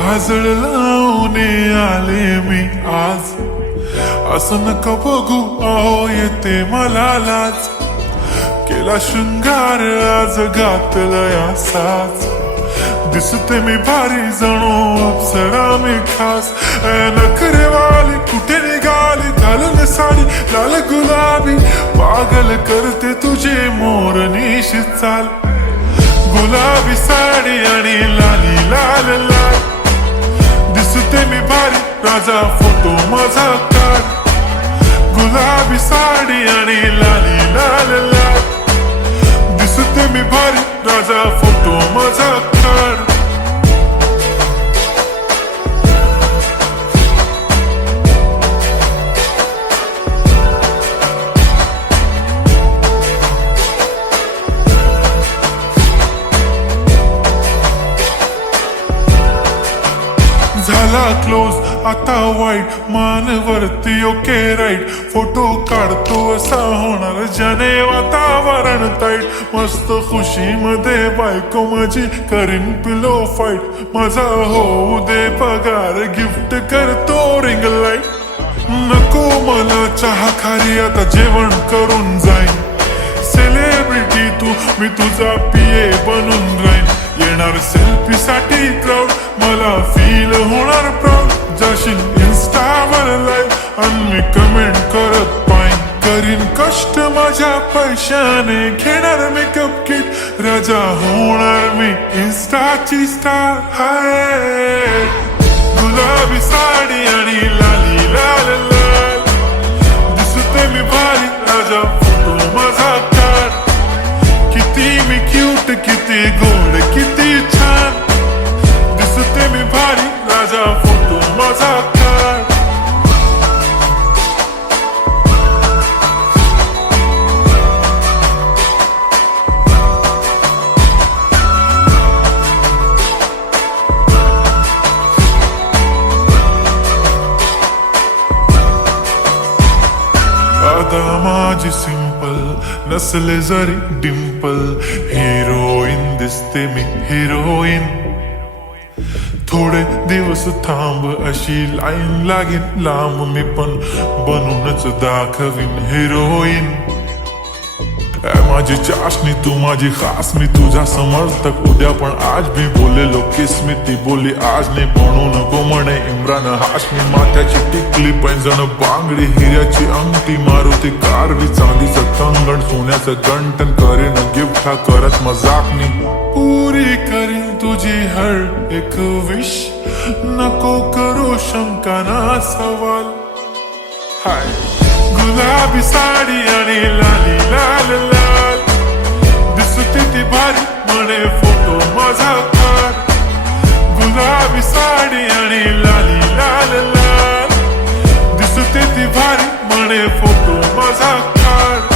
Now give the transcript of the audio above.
काजळ लावून आले मी आज, असं नका बघू अहो येते मला लाज, केला शृंगार आज घातलाय असाच, दिसते मी भारी जणू अप्सरा मी खास, नखरेवाली कुठे निघाली घालून साडी लाल गुलाबी, पागल करते तुझे मोरनीश चाल, गुलाबी साडी आणि लाली लाल लाल, दिसते मी भारी राजा फोटो माझा काढ, गुलाबी साडी आणि लाली लाल लाल, दिसते मी भारी राजा फोटो माझा काढ. झाला क्लोज आता वाईट मानवरती ओके राईट, फोटो काढतो असा होणार ज्याने वातावरण ताईट, मस्त खुशी मध्ये बायको माझी करीन पिलो फाईट, माझा होऊ दे पगार गिफ्ट करतो रिंग लाईट, नको मला चहा खारी आता जेवण करून जाईन, सेलिब्रिटी तू मी तुझा पिये बनून राहीन, येणार सेल्फी साठी क्राऊड मला फील होणार प्राऊड, जाशील इन्स्टावर लाईव्ह आणि मी कमेंट करत पाईन, करीन कष्ट माझ्या पैशाने घेणार मेकअप किट, राजा होणार मी इन्स्टाची स्टार. हाय गुलाबी साडी आणि लाली लाल लाल, दिसते मी भारी राजा फोटो माझा काढ, किती मी क्यूट किती गोड किती छान, दिसते मी भारी राजा फोटो माझा काढ. आता माझी सिंपल नसले जरी डिंपल, हिरोईन दिसते मी हिरोईन, थोडे दिवस थांब अशी लाईन लागेल लांब, मी पण बनूनच दाखवीन हिरोईन, माझी चाशनी तू माझी खास, मी तुझा समर्थक उद्या पण आज मी बोलेलो किस्मी, ती बोली आज नाही बनू नको म्हणे इम्रान हाशमी, माथ्याची टिकली पैंजण बांगडी हिऱ्याची अंगठी, मारुती कारवी चांदीचं कंगण सोन्याचं गंटन, करीन गिफ्ट हा करत मजाकनी, पुरी करीन तुझी हर एक विश, नको करू शंका ना सवाल. हाय गुलाबी साडी आणि लाली लाल लाल, दिसते ती भारी म्हणे फोटो माझा काढ, गुलाबी साडी आणि लाली लाल लाल, दिसते ती भारी म्हणे फोटो माझा काढ.